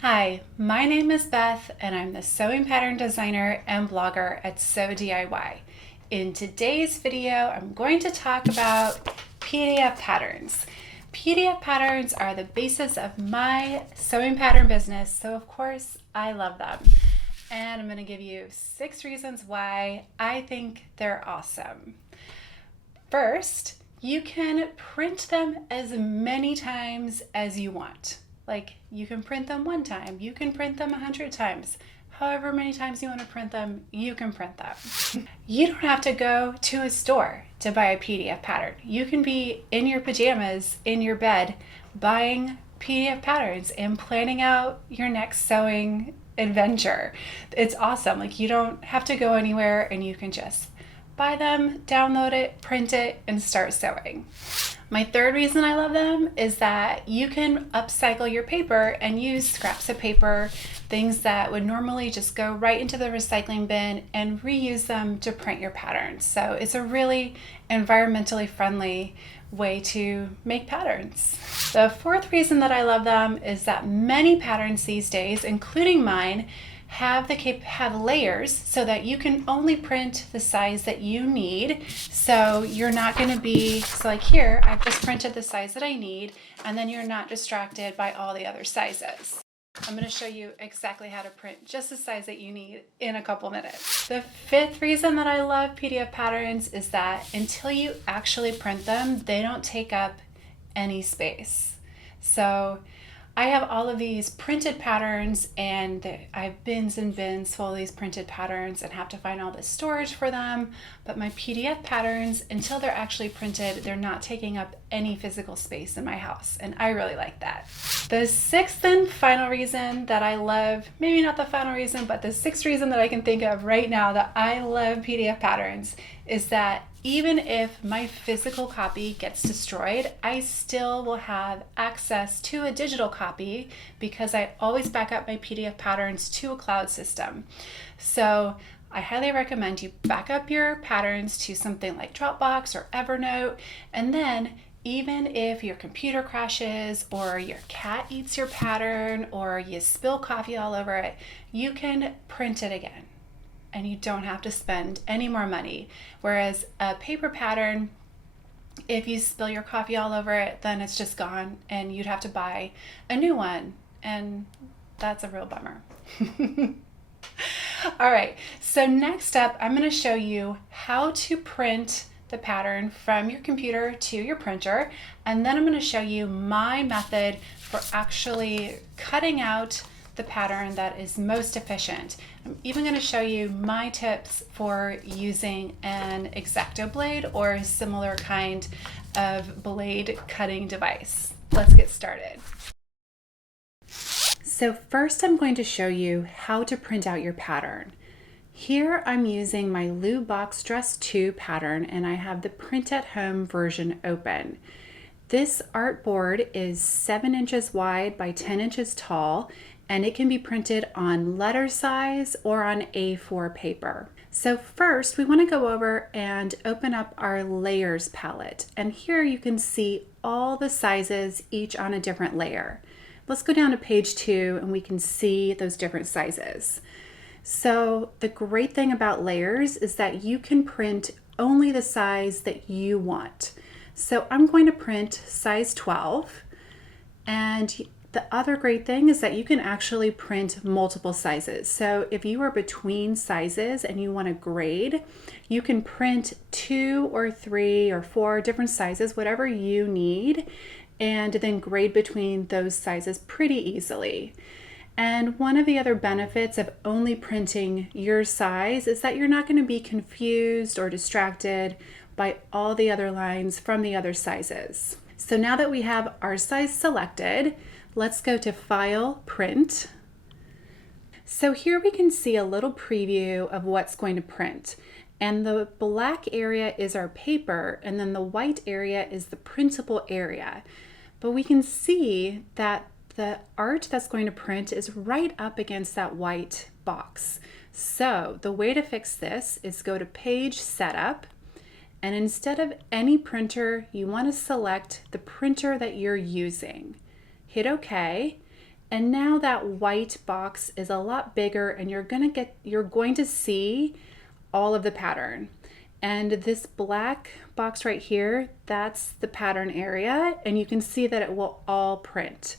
Hi, my name is Beth and I'm the sewing pattern designer and blogger at Sew DIY. In today's video, I'm going to talk about PDF patterns. PDF patterns are the basis of my sewing pattern business, so of course I love them. And I'm going to give you 6 reasons why I think they're awesome. First, you can print them as many times as you want. Like, you can print them 1 time, you can print them 100 times. However many times you want to print them, you can print them. You don't have to go to a store to buy a PDF pattern. You can be in your pajamas, in your bed, buying PDF patterns and planning out your next sewing adventure. It's awesome. Like, you don't have to go anywhere and you can just buy them, download it, print it, and start sewing. My third reason I love them is that you can upcycle your paper and use scraps of paper, things that would normally just go right into the recycling bin, and reuse them to print your patterns. So it's a really environmentally friendly way to make patterns. The fourth reason that I love them is that many patterns these days, including mine, have layers so that you can only print the size that you need. So you're not going to be, so like here, I've just printed the size that I need, and then you're not distracted by all the other sizes. I'm going to show you exactly how to print just the size that you need in a couple minutes. The fifth reason that I love PDF patterns is that until you actually print them, they don't take up any space. So I have all of these printed patterns, and I have bins and bins full of these printed patterns and have to find all this storage for them. But my PDF patterns, until they're actually printed, they're not taking up any physical space in my house, and I really like that. The sixth and final reason that I love, maybe not the final reason, but the sixth reason that I can think of right now that I love PDF patterns is that even if my physical copy gets destroyed, I still will have access to a digital copy because I always back up my PDF patterns to a cloud system. So I highly recommend you back up your patterns to something like Dropbox or Evernote, and then even if your computer crashes or your cat eats your pattern or you spill coffee all over it, you can print it again and you don't have to spend any more money. Whereas a paper pattern, if you spill your coffee all over it, then it's just gone and you'd have to buy a new one, and that's a real bummer. All right, so next up, I'm going to show you how to print the pattern from your computer to your printer, and then I'm going to show you my method for actually cutting out the pattern that is most efficient. I'm even going to show you my tips for using an X-Acto blade or a similar kind of blade cutting device. Let's get started. So first I'm going to show you how to print out your pattern. Here I'm using my Lou Box Dress 2 pattern, and I have the print at home version open. This artboard is 7 inches wide by 10 inches tall, and it can be printed on letter size or on A4 paper. So first we want to go over and open up our layers palette, and here you can see all the sizes, each on a different layer. Let's go down to page 2 and we can see those different sizes. So the great thing about layers is that you can print only the size that you want. So I'm going to print size 12, and the other great thing is that you can actually print multiple sizes. So if you are between sizes and you want to grade, you can print 2 or 3 or 4 different sizes, whatever you need, and then grade between those sizes pretty easily. And one of the other benefits of only printing your size is that you're not going to be confused or distracted by all the other lines from the other sizes. So now that we have our size selected, let's go to File, Print. So here we can see a little preview of what's going to print. And the black area is our paper, and then the white area is the printable area. But we can see that the art that's going to print is right up against that white box. So the way to fix this is go to Page Setup, And instead of any printer, you want to select the printer that you're using. Hit OK. And now that white box is a lot bigger and you're going to see all of the pattern. And this black box right here, that's the pattern area, and you can see that it will all print.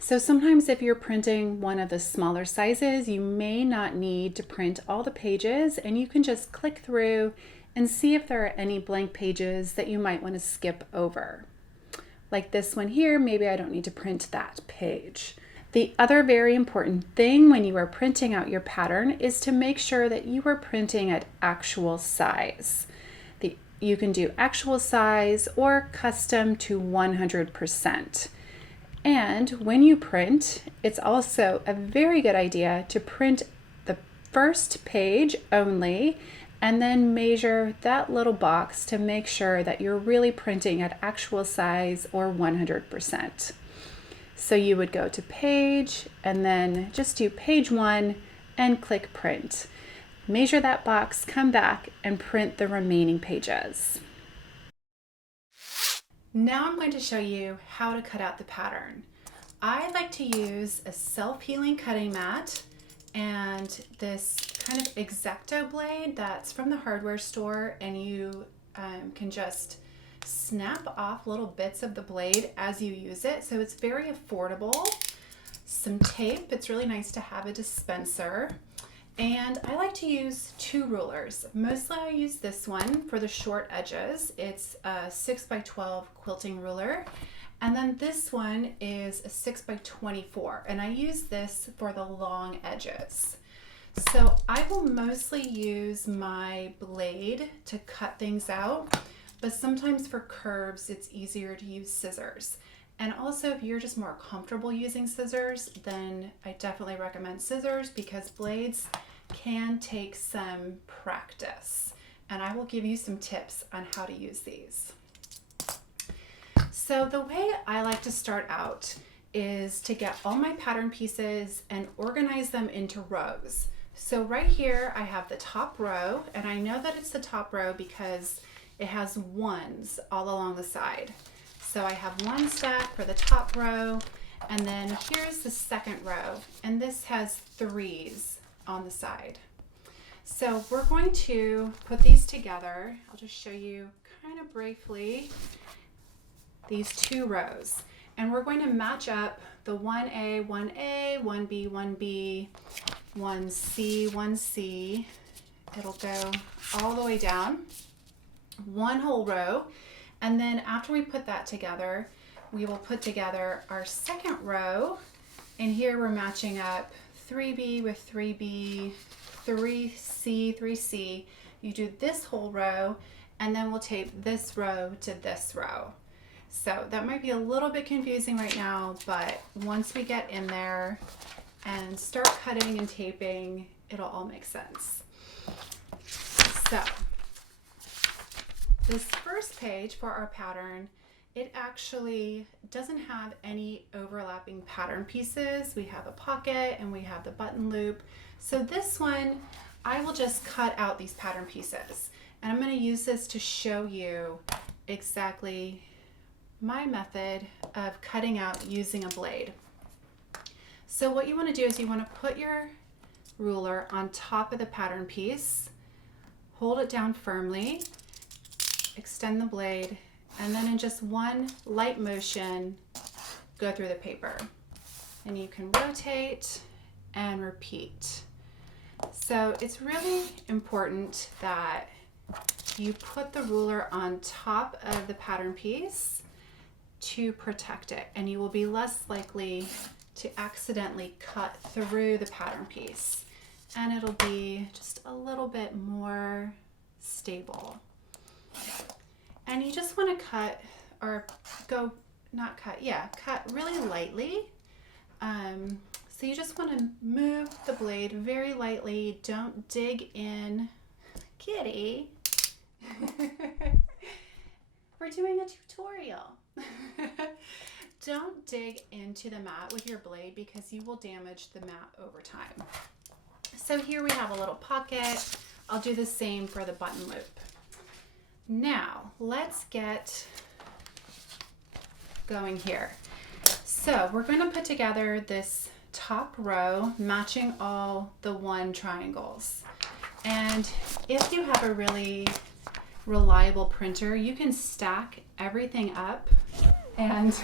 So sometimes if you're printing one of the smaller sizes, you may not need to print all the pages, and you can just click through and see if there are any blank pages that you might want to skip over. Like this one here, maybe I don't need to print that page. The other very important thing when you are printing out your pattern is to make sure that you are printing at actual size. You can do actual size or custom to 100%. And when you print, it's also a very good idea to print the first page only and then measure that little box to make sure that you're really printing at actual size or 100%. So you would go to page and then just do page 1 and click print. Measure that box, come back and print the remaining pages. Now I'm going to show you how to cut out the pattern. I like to use a self-healing cutting mat and this kind of X-Acto blade that's from the hardware store, and you can just snap off little bits of the blade as you use it, so it's very affordable. Some tape, it's really nice to have a dispenser, and I like to use 2 rulers. Mostly I use this one for the short edges. It's a 6x12 quilting ruler, and then this one is a 6x24, and I use this for the long edges. So I will mostly use my blade to cut things out, but sometimes for curves it's easier to use scissors. And also if you're just more comfortable using scissors, then I definitely recommend scissors because blades can take some practice. And I will give you some tips on how to use these. So the way I like to start out is to get all my pattern pieces and organize them into rows. So right here I have the top row, and I know that it's the top row because it has ones all along the side. So I have one stack for the top row, and then here's the second row, and this has 3s on the side. So we're going to put these together. I'll just show you kind of briefly these 2 rows, and we're going to match up the 1A, 1A, 1B, 1B, 1C, 1C. It'll go all the way down, one whole row, and then after we put that together, we will put together our second row, and here we're matching up 3B with 3B, 3C, 3C. You do this whole row, and then we'll tape this row to this row. So that might be a little bit confusing right now, but once we get in there and start cutting and taping, it'll all make sense. So this first page for our pattern, it actually doesn't have any overlapping pattern pieces. We have a pocket and we have the button loop. So this one, I will just cut out these pattern pieces. And I'm going to use this to show you exactly my method of cutting out using a blade. So what you want to do is you want to put your ruler on top of the pattern piece, hold it down firmly, extend the blade, and then in just one light motion, go through the paper. And you can rotate and repeat. So it's really important that you put the ruler on top of the pattern piece to protect it, and you will be less likely to accidentally cut through the pattern piece, and it'll be just a little bit more stable. And you just want to cut cut really lightly. So you just want to move the blade very lightly. Don't dig in. Kitty. We're doing a tutorial. Don't dig into the mat with your blade because you will damage the mat over time. So here we have a little pocket. I'll do the same for the button loop. Now let's get going here. So we're going to put together this top row matching all the 1 triangles. And if you have a really reliable printer, you can stack everything up and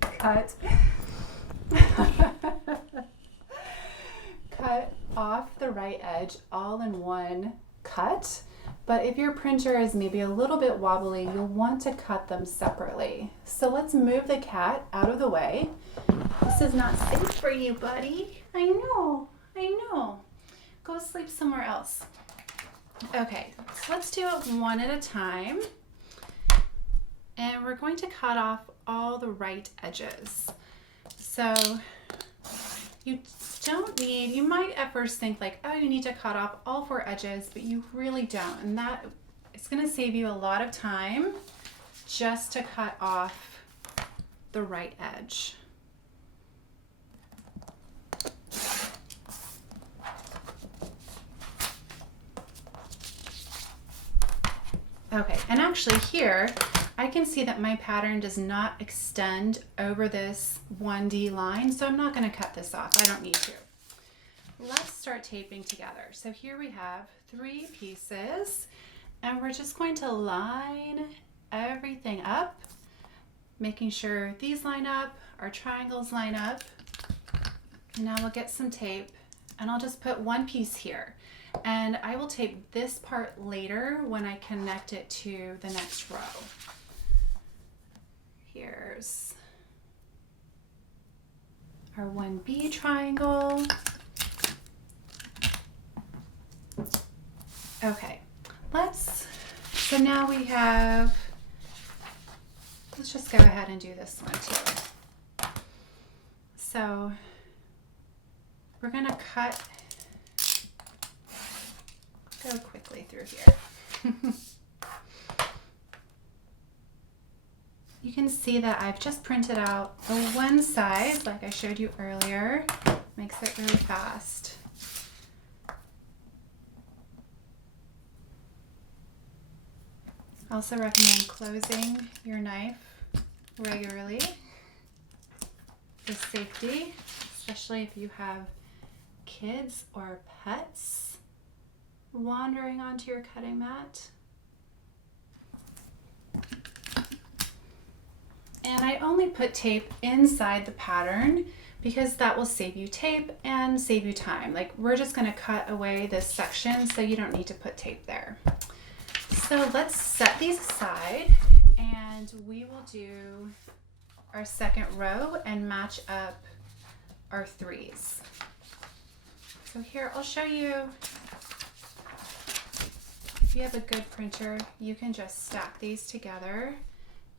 cut off the right edge all in one cut. But if your printer is maybe a little bit wobbly, you'll want to cut them separately. So let's move the cat out of the way. This is not safe for you, buddy. I know. Go sleep somewhere else. Okay, so let's do it one at a time. And we're going to cut off all the right edges. So you don't need, you might at first think like, oh, you need to cut off all 4 edges, but you really don't. And that it's going to save you a lot of time just to cut off the right edge. Okay, and actually here, I can see that my pattern does not extend over this 1D line, so I'm not going to cut this off. I don't need to. Let's start taping together. So here we have 3 pieces, and we're just going to line everything up, making sure these line up, our triangles line up. And now we'll get some tape, and I'll just put 1 piece here. And I will tape this part later when I connect it to the next row. Here's our 1B triangle. Okay, so now we have, let's just go ahead and do this one too. So we're gonna go quickly through here. You can see that I've just printed out the one side like I showed you earlier. Makes it really fast. Also recommend closing your knife regularly for safety, especially if you have kids or pets wandering onto your cutting mat. And I only put tape inside the pattern because that will save you tape and save you time. Like, we're just going to cut away this section, so you don't need to put tape there. So let's set these aside, and we will do our second row and match up our 3s. So here, I'll show you. If you have a good printer, you can just stack these together.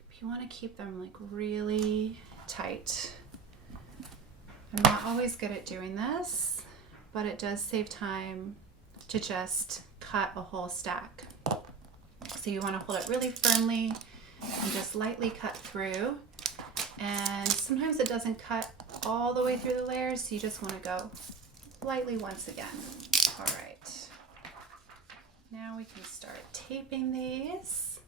If you want to keep them like really tight. I'm not always good at doing this, but it does save time to just cut a whole stack. So you want to hold it really firmly and just lightly cut through. And sometimes it doesn't cut all the way through the layers, so you just want to go lightly once again. All right. Now we can start taping these.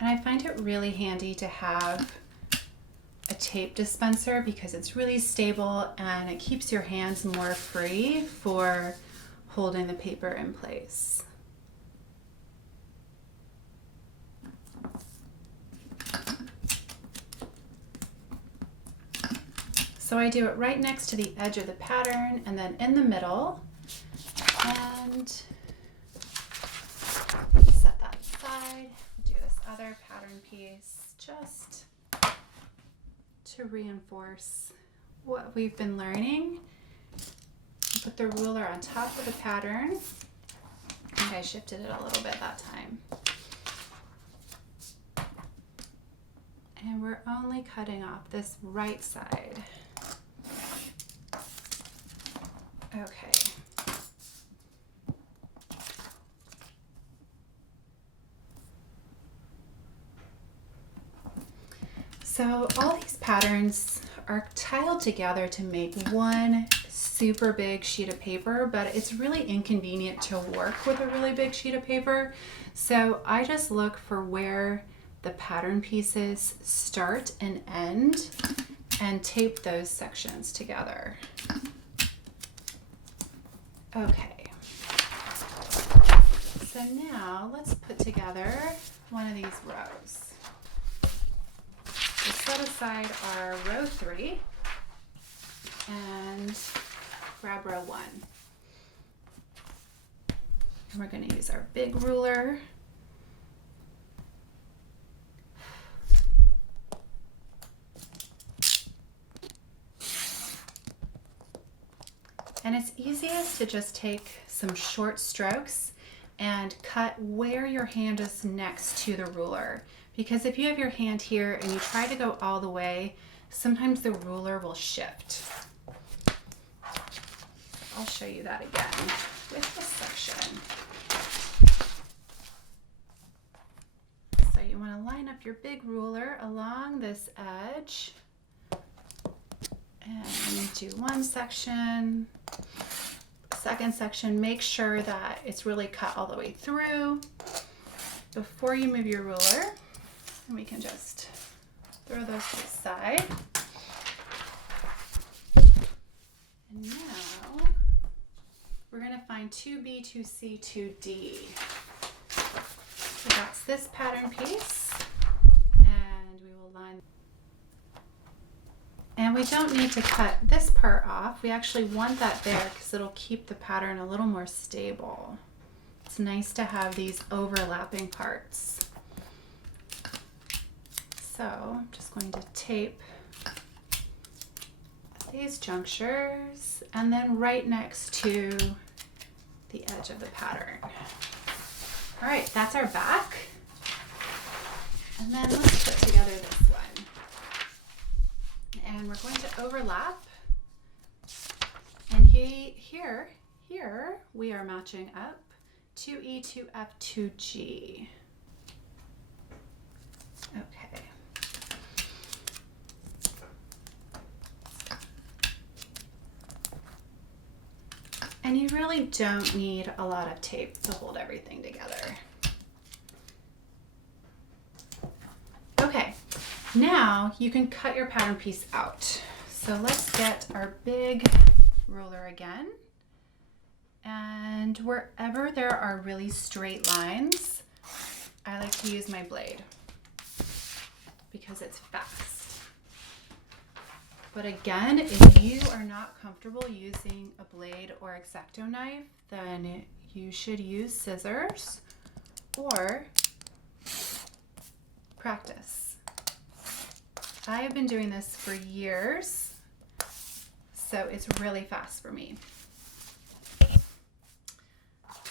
And I find it really handy to have a tape dispenser because it's really stable and it keeps your hands more free for holding the paper in place. So I do it right next to the edge of the pattern and then in the middle, and set that aside. Do this other pattern piece just to reinforce what we've been learning. Put the ruler on top of the pattern. I think I shifted it a little bit that time. And we're only cutting off this right side. Okay. So all these patterns are tiled together to make one super big sheet of paper, but it's really inconvenient to work with a really big sheet of paper. So I just look for where the pattern pieces start and end and tape those sections together. Okay. So now let's put together one of these rows. We'll set aside our row 3 and grab row 1. And we're going to use our big ruler. And it's easiest to just take some short strokes and cut where your hand is next to the ruler. Because if you have your hand here and you try to go all the way, sometimes the ruler will shift. I'll show you that again with this section. So you want to line up your big ruler along this edge and do one section, second section. Make sure that it's really cut all the way through before you move your ruler. And we can just throw those to the side. And now we're going to find 2B, 2C, 2D. So that's this pattern piece. And we will line. And we don't need to cut this part off. We actually want that there because it'll keep the pattern a little more stable. It's nice to have these overlapping parts. So I'm just going to tape these junctures and then right next to the edge of the pattern. All right, that's our back. And then let's put together this one. And we're going to overlap. And here we are matching up 2E, 2F, 2G. Okay. And you really don't need a lot of tape to hold everything together. Okay, now you can cut your pattern piece out. So let's get our big ruler again. And wherever there are really straight lines, I like to use my blade because it's fast. But again, if you are not comfortable using a blade or X-Acto knife, then you should use scissors or practice. I have been doing this for years, so it's really fast for me.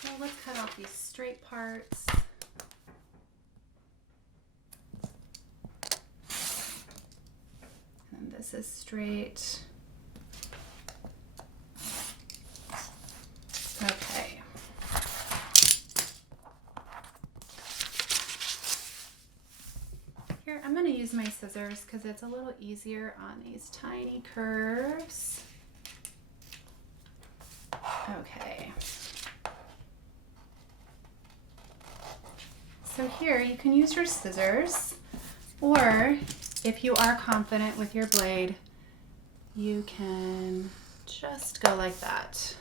So let's cut off these straight parts. And this is straight. Okay. Here, I'm going to use my scissors because it's a little easier on these tiny curves. Okay. So here you can use your scissors, or if you are confident with your blade, you can just go like that.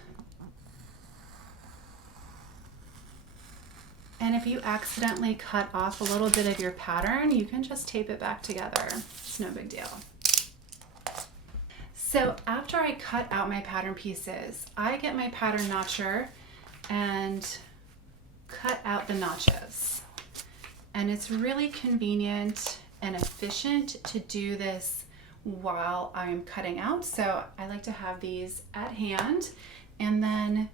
And if you accidentally cut off a little bit of your pattern, you can just tape it back together. It's no big deal. So after I cut out my pattern pieces, I get my pattern notcher and cut out the notches. And it's really convenient and efficient to do this while I'm cutting out. So I like to have these at hand. And then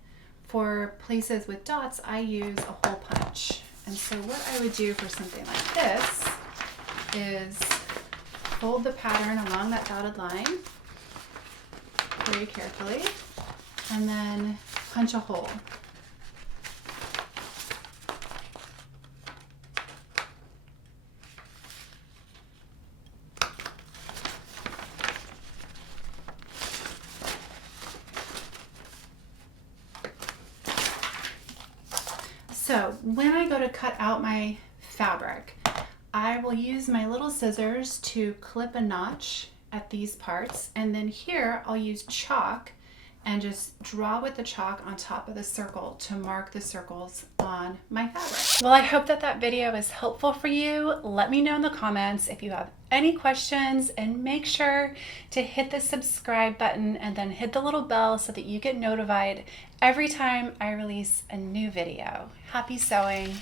for places with dots, I use a hole punch. And so what I would do for something like this is fold the pattern along that dotted line very carefully and then punch a hole. So when I go to cut out my fabric, I will use my little scissors to clip a notch at these parts, and then here I'll use chalk and just draw with the chalk on top of the circle to mark the circles on my fabric. Well, I hope that that video is helpful for you. Let me know in the comments if you have any questions, and make sure to hit the subscribe button and then hit the little bell so that you get notified every time I release a new video. Happy sewing!